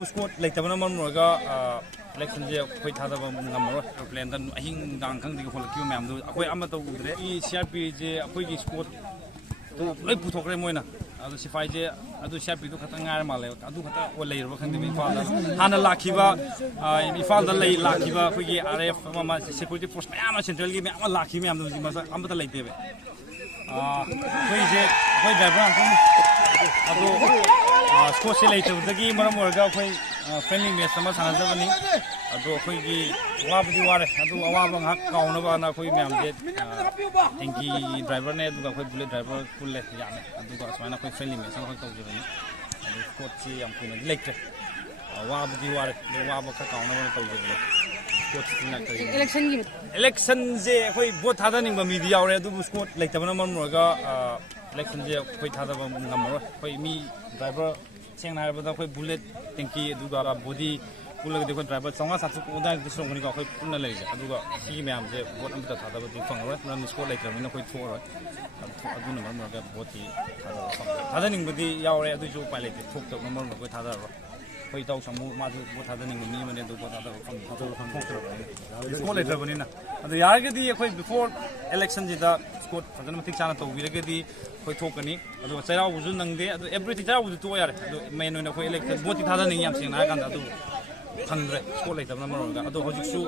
Sport like the Manamuraga election, quite other number of plan than a hing down country for the Q-Mam. Aquay Amato, CRP, a quick sport to like Putoremoina. As if I do Shapi to Katanga Male, I do what later can be father. Hana Lakiva, if father lay Lakiva, Quiggy, RF, Mama, security force, Mama Central, give me a lucky man, I'm the late David. Sports later, the game Maramurga, friendly mess, some Sanazavani, Adoki, Wabdi Water, Adu Awabang, Kaunavana, Quimam, Tinky driver net, the bullet driver, full left Yan, Adu one of friendly mess, some of the Scotty and Queen electric. Wabdi Water, the Wabaka Kaunava. Elections, both other than media or do sport like the Manamurga. Elections quite other number. Me driver, saying I have a bullet, Tinky, Duga, body, pull a different driver. Some of us have to so many got Punalay, Aduga, female, what I'm the other with the Congress, run the sport later, we know quite forward. I don't remember that body. Other than the Yaw, the Joe pilot, took the number with other. We talk some more what happening in the do what other from the small later. The Yargadi before elections is the Scott for the Matic channel to Virgadi, Hoitokani, Sarah was there, every teacher was 2 years, the men when we elected, what it had any Yamsin, I can do 100 school later number of the other Hojisu,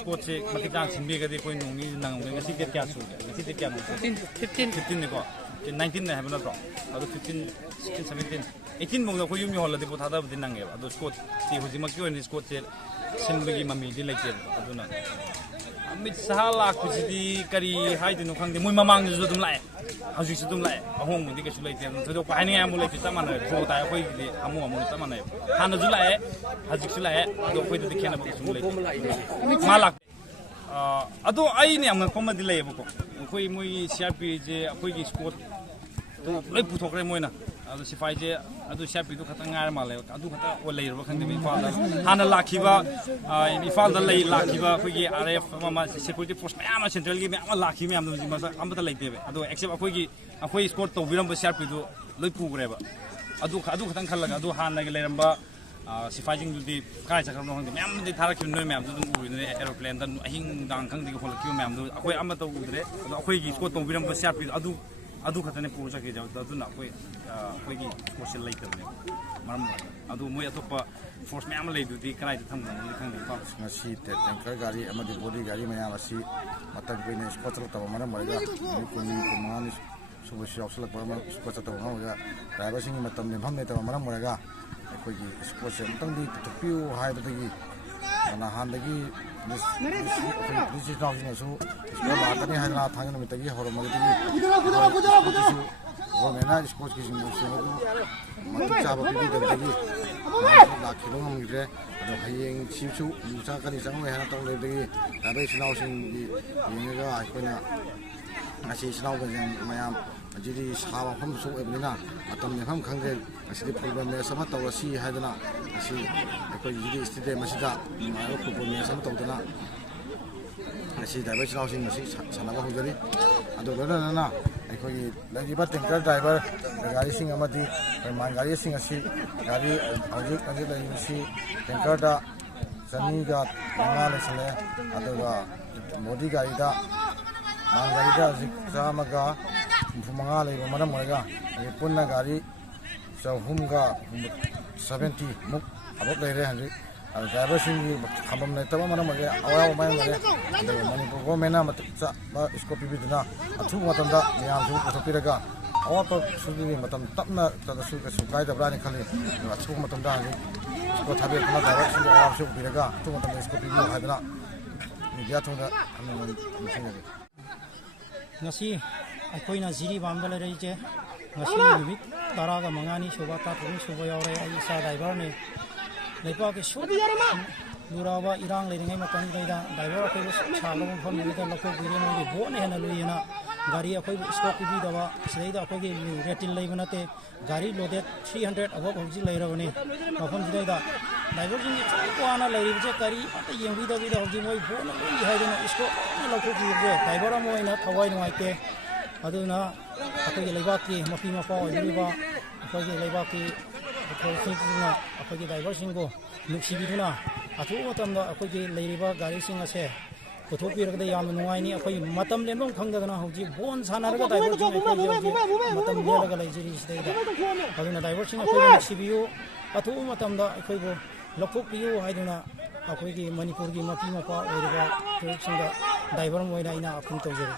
Scott, Matic in bigger, they point to me, and city castle, the city castle, 15 ago. In 19 I have not wrong. Other 15, 16, 17, 18 months of you holiday put other than Nanga. Those Scott, see who's Makio and his court said, Simbi Mammy, delected. I do not. Amid Sahala, Kusi, Kari, hiding no country, Mumamang is to lie. As you should lie, a home with the casulated. So the Piny Amulet is someone, so I wait the Amu, someone. Hannah July, as you should lie, don't wait the cannibal. Malak. Although I am a common delay, we Shapi, a quick sport. Like Putoremoina, as if I do Shapi to Katanga Male, I do what later can be father. Hana Lakiva, if father lay Lakiva, Quiggy, RF, Mama, security force, Mama Central, give me a lucky man, I'm the late David. I do accept a quick sport to William Shapi to Lipu Greba. I do Katankala, I do Hana Leramba. Fighting to the guys are on the Mam, the Tarakim no ma'am, the aeroplane, then hing down country for the Q ma'am, away Amato Udre, away is what William Shapi, Adu Katane Pusaki, does not wait, Quiggy, was later. Adu Moyatopa force mammal to the Kai to come on the country. Seat and Kargari, Amadi Body, Gari Mayamasi, Matan Spottle of Manamaga, Kuman, so we shall select Spottle of Manga, Ravishing Matam, Hamlet of Manamaga. Sports something to few high the and a handagi. This is not so. It's had not hanging with the Hormati. Women, sports is the Haying Chichu, Musaka is somewhere not only the average now in the I see now in Miami. Jadi sahabat pun so ebina atau memang kangge masih di program sama tahu si hadana masih aku jadi istirahat masih dah malu program sama tahu tu na masih dah bersama masih sana bahu jadi ada orang na aku lagi buat tanker driver gari sing amati gari sing asi gari ajik lagi si tanker dah seni dah mengalir sele ada modi gari dah gari dah sama ga Fumangali, Manamoga, a Punagari, so Humga 70 Muk, about the Henry, and Gabashing, Hamamata, our money for Gomena, Scopidina, a 2 Matanda, the answer to Piraga, all Sudini, Matam Tapna, to the Sukai, the Branicali, 2 Matanda, Scott Habit, direction of Piraga, 2 Matanda, Scopidina, Hadra, Mediatonga, and ꯑꯩꯈꯣꯏꯅ ꯖꯤꯔꯤꯕꯥꯝꯗ ꯂꯩꯔꯛꯏꯁꯦ ꯉꯁꯤ ꯅꯨꯃꯤꯠ 15ꯅꯤ ꯁꯨꯕ ꯇꯥꯡ ꯁꯨꯕ ꯌꯥꯎꯔꯦ ꯑꯩ ꯏꯁꯥ ꯗ꯭ꯔꯥꯏꯚꯔꯅꯤ ꯂꯩꯄꯥꯛꯀꯤ ꯂꯨꯔꯕ ꯏꯔꯥꯡ ꯂꯩꯔꯤꯉꯩ ꯃꯇꯝꯗꯩꯗ ꯗ꯭ꯔꯥꯏꯚꯔ ꯑꯩꯈꯣꯏꯕꯨ ꯁꯥꯕ ꯃꯐꯝꯗꯨꯗ ꯂꯧꯊꯣꯛꯄꯤꯔꯦ ꯃꯣꯏꯒꯤ ꯚꯣꯠꯅ ꯍꯦꯟꯅ ꯂꯨꯏꯅ ꯒꯥꯔꯤ ꯑꯩꯈꯣꯏꯕꯨ ꯁ꯭ꯇꯣꯞ ꯄꯤꯕꯤꯗꯕ ꯁꯤꯗꯩꯗ ꯑꯩꯈꯣꯏꯒꯤ ꯔꯦꯇꯤꯟ ꯂꯩꯕ ꯅꯠꯇꯦ ꯒꯥꯔꯤ ꯂꯣꯗꯦꯠ 300 ꯑꯕꯞ ꯍꯧꯖꯤꯛ ꯂꯩꯔꯕꯅꯤ ꯃꯐꯝꯁꯤꯗꯩꯗ ꯗ꯭ꯔꯥꯏꯚꯔꯁꯤꯡꯒꯤ ꯋꯥꯅ ꯂꯩꯔꯤꯕꯁꯦ ꯀꯔꯤ ꯑꯃꯠꯇ ꯌꯦꯡꯕꯤꯗꯕꯤꯗ ꯍꯧꯖꯤꯛ ꯃꯣꯏ ꯚꯣꯠꯅ ꯂꯨꯏ ꯍꯥꯏꯗꯅ ꯁ꯭ꯇꯣꯞ ꯂꯣꯏꯅ ꯂꯧꯊꯣꯛꯄꯤꯕꯁꯦ ꯗ꯭ꯔꯥꯏꯚꯔ ꯑꯃ ꯑꯣꯏꯅ ꯊꯋꯥꯏ ꯅꯨꯡꯉꯥꯏꯇꯦ ꯑꯗꯨꯅ ꯑꯩꯈꯣꯏꯒꯤ ꯂꯩꯕꯥꯛꯀꯤ ꯃꯄꯤ ꯃꯄꯥ ꯑꯣꯏꯔꯤꯕ ꯑꯩꯈꯣꯏꯒꯤ ꯂꯩꯕꯥꯛꯀꯤ ꯑꯣꯊꯣꯔꯤꯇꯤꯁꯤꯡꯅ ꯑꯩꯈꯣꯏꯒꯤ ꯗ꯭ꯔꯥꯏꯚꯔꯁꯤꯡꯕꯨ ꯅꯨꯡꯁꯤꯕꯤꯗꯨꯅ ꯑꯊꯨꯕ ꯃꯇꯝꯗ ꯑꯩꯈꯣꯏꯒꯤ ꯂꯩꯔꯤꯕ ꯒꯥꯔꯤꯁꯤꯡ ꯑꯁꯦ ꯄꯨꯊꯣꯛꯄꯤꯔꯒꯗꯤ ꯌꯥꯝꯅ ꯅꯨꯡꯉꯥꯏꯅꯤ ꯑꯩꯈꯣꯏ ꯃꯇꯝ ꯂꯦꯟꯐꯝ ꯈꯪꯗꯗꯅ ꯍꯧꯖꯤꯛ ꯕꯣꯟ ꯁꯥꯟꯅꯔꯒ ꯗ꯭ꯔꯥꯏꯚꯔꯁꯤꯡ ꯑꯩꯈꯣꯏꯒꯤ ꯍꯧꯖꯤꯛ ꯃꯇꯝ ꯂꯦꯜꯂꯒ ꯂꯩꯖꯔꯤꯁꯤꯗꯩꯗ ꯑꯗꯨꯅ ꯗ꯭ꯔꯥꯏꯚꯔꯁꯤꯡ ꯑꯩꯈꯣꯏꯕꯨ ꯅꯨꯡꯁꯤꯕꯤꯌꯨ ꯑꯊꯨꯕ ꯃꯇꯝꯗ ꯑꯩꯈꯣꯏꯕꯨ ꯂꯧꯊꯣꯛꯄꯤꯌꯨ ꯍꯥꯏꯗꯨꯅ ꯑꯩꯈꯣꯏꯒꯤ ꯃꯅꯤꯄꯨꯔꯒꯤ ꯃꯄꯤ ꯃꯄꯥ ꯑꯣꯏꯔꯤꯕ ꯐꯨꯔꯨꯞꯁꯤꯡꯗ ꯗ꯭ꯔꯥꯏꯚꯔ ꯑꯃ ꯑꯣꯏꯅ ꯑꯩꯅ ꯑꯄꯤꯜ ꯇꯧꯖꯔꯤ